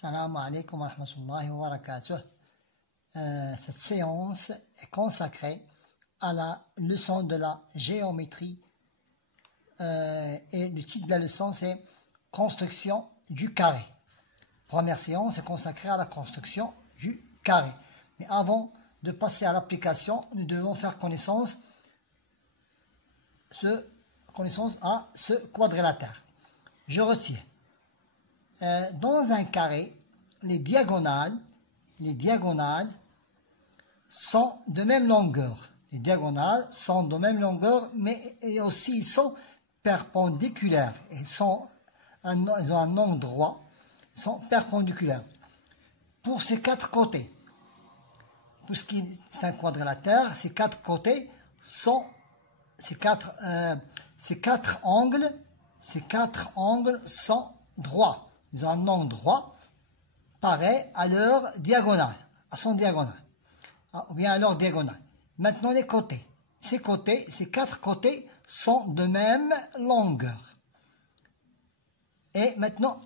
Salam alaikum wa rahmatullahi wa barakatuh. Cette séance est consacrée à la leçon de la géométrie et le titre de la leçon c'est construction du carré. Première séance est consacrée à la construction du carré. Mais avant de passer à l'application, nous devons faire connaissance à ce quadrilatère. Je retire. Dans un carré, les diagonales sont de même longueur. Les diagonales sont de même longueur, mais aussi ils sont perpendiculaires. Ils ont un angle droit. Ils sont perpendiculaires. Pour ces quatre côtés, puisque c'est un quadrilatère, ces quatre côtés sont ces quatre angles sont droits. Ils ont un angle droit pareil à leur diagonale, à son diagonale, ou bien à leur diagonale. Maintenant les côtés. Ces quatre côtés sont de même longueur. Et maintenant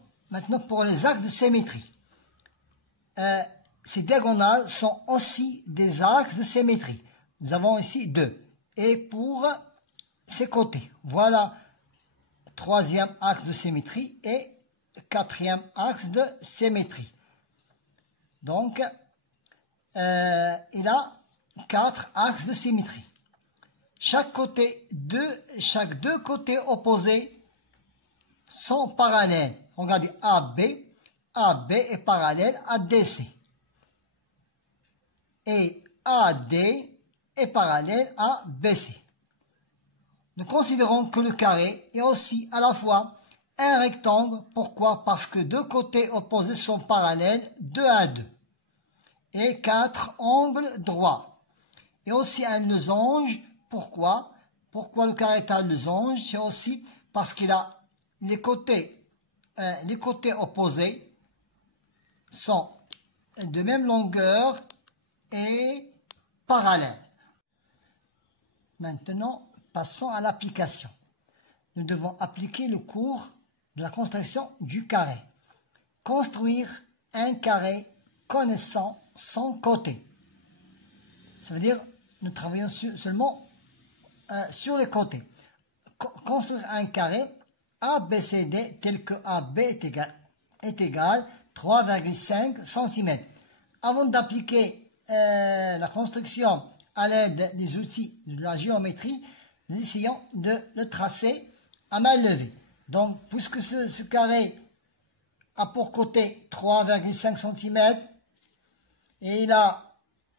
pour les axes de symétrie. Ces diagonales sont aussi des axes de symétrie. Nous avons ici deux. Et pour ces côtés, voilà troisième axe de symétrie et quatrième axe de symétrie. Donc, il a quatre axes de symétrie. Chaque deux côtés opposés sont parallèles. Regardez AB est parallèle à DC. Et AD est parallèle à BC. Nous considérons que le carré est aussi à la fois un rectangle. Pourquoi? Parce que deux côtés opposés sont parallèles 2 à 2. Et quatre angles droits. Et aussi un losange. Pourquoi? Pourquoi le carré est un losange? C'est aussi parce qu'il a les côtés opposés sont de même longueur et parallèles. Maintenant, passons à l'application. Nous devons appliquer le cours de la construction du carré. Construire un carré connaissant son côté. Ça veut dire, nous travaillons seulement sur les côtés. Construire un carré ABCD tel que AB est égal 3,5 cm. Avant d'appliquer la construction à l'aide des outils de la géométrie, nous essayons de le tracer à main levée. Donc, puisque ce carré a pour côté 3,5 cm et il a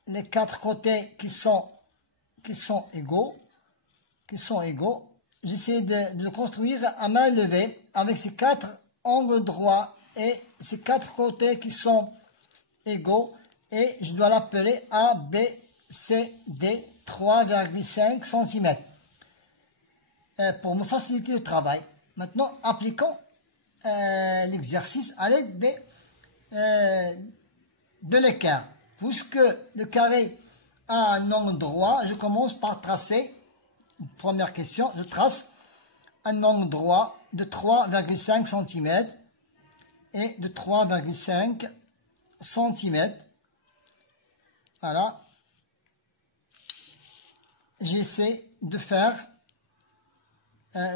les quatre côtés qui sont égaux, j'essaie de le construire à main levée avec ces quatre angles droits et ces quatre côtés qui sont égaux et je dois l'appeler ABCD 3,5 cm. Pour me faciliter le travail. Maintenant, appliquons l'exercice à l'aide de l'écart. Puisque le carré a un angle droit, je commence par tracer, première question, je trace un angle droit de 3,5 cm et de 3,5 cm. Voilà. J'essaie de faire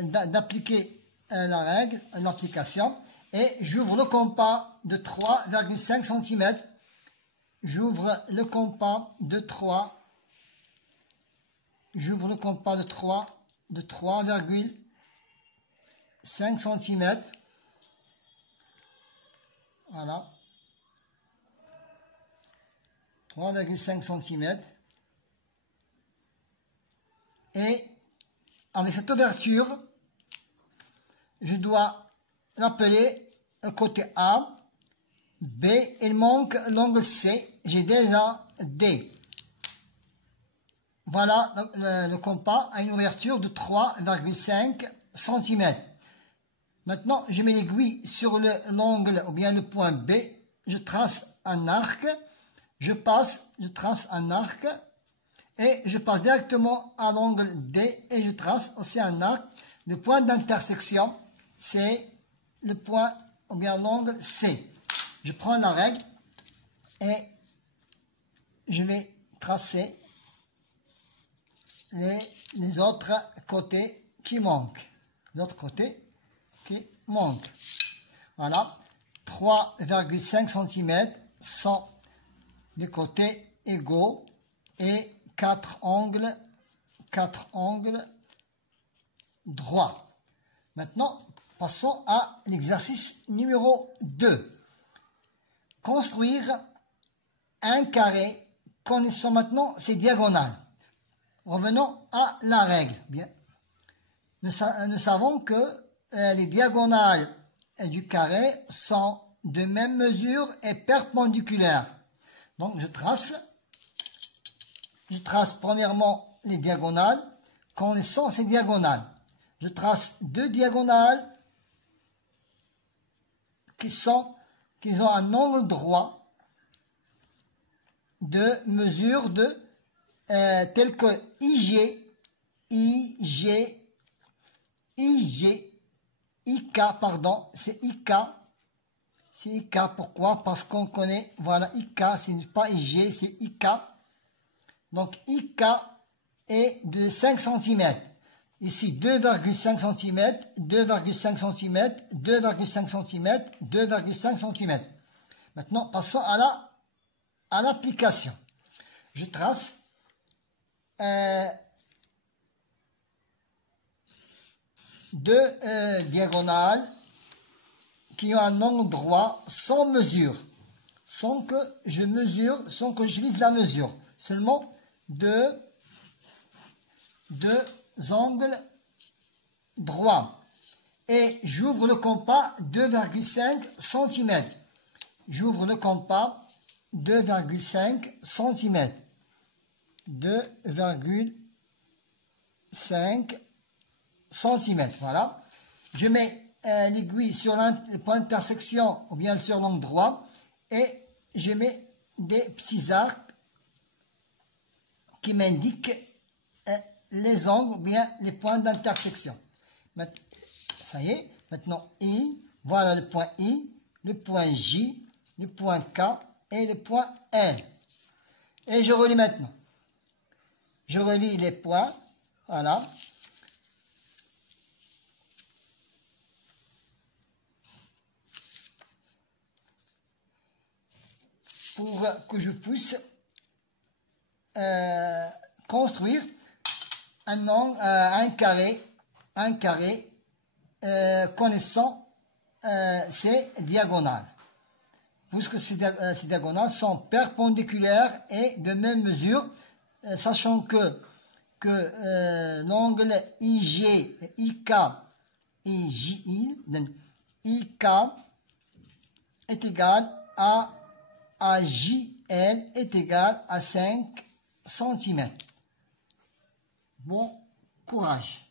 d'appliquer la règle, l'application, et j'ouvre le compas de 3,5 cm. J'ouvre le compas de 3,5 cm. Voilà. 3,5 cm. Et avec cette ouverture, je dois l'appeler côté A. B, il manque l'angle C. J'ai déjà D. Voilà, le compas a une ouverture de 3,5 cm. Maintenant, je mets l'aiguille sur l'angle ou bien le point B. Je trace un arc. Je trace un arc. Et je passe directement à l'angle D et je trace aussi un arc. Le point d'intersection, c'est le point ou bien l'angle C. je prends la règle et je vais tracer les autres côtés qui manquent. Les autres côtés qui manquent. Voilà. 3,5 cm sont les côtés égaux et 4 angles droits. Maintenant, passons à l'exercice numéro 2. Construire un carré connaissant maintenant ses diagonales. Revenons à la règle. Bien. Nous savons que les diagonales du carré sont de même mesure et perpendiculaires. Donc, je trace premièrement les diagonales, connaissant ces diagonales. Je trace deux diagonales qui ont un angle droit de mesure de tel que IK, c'est IK. C'est IK, pourquoi? Parce qu'on connaît, voilà, IK, ce n'est pas IG, c'est IK. Donc, IK est de 5 cm. Ici, 2,5 cm, 2,5 cm, 2,5 cm, 2,5 cm. Maintenant, passons à l'application. Je trace deux diagonales qui ont un angle droit sans mesure, sans que je vise la mesure. Seulement deux angles droits. Et j'ouvre le compas 2,5 cm. J'ouvre le compas 2,5 cm. 2,5 cm. Voilà. Je mets l'aiguille sur le point d'intersection ou bien sur l'angle droit et je mets des petits arcs qui m'indiquent les angles ou bien les points d'intersection. Ça y est, maintenant I, voilà le point I, le point J, le point K et le point L. Et je relie maintenant. Je relie les points, voilà. Pour que je puisse construire un carré connaissant ses diagonales. Puisque ces diagonales sont perpendiculaires et de même mesure, sachant que l'angle IK est égal à JL est égal à 5 cm. Bon courage.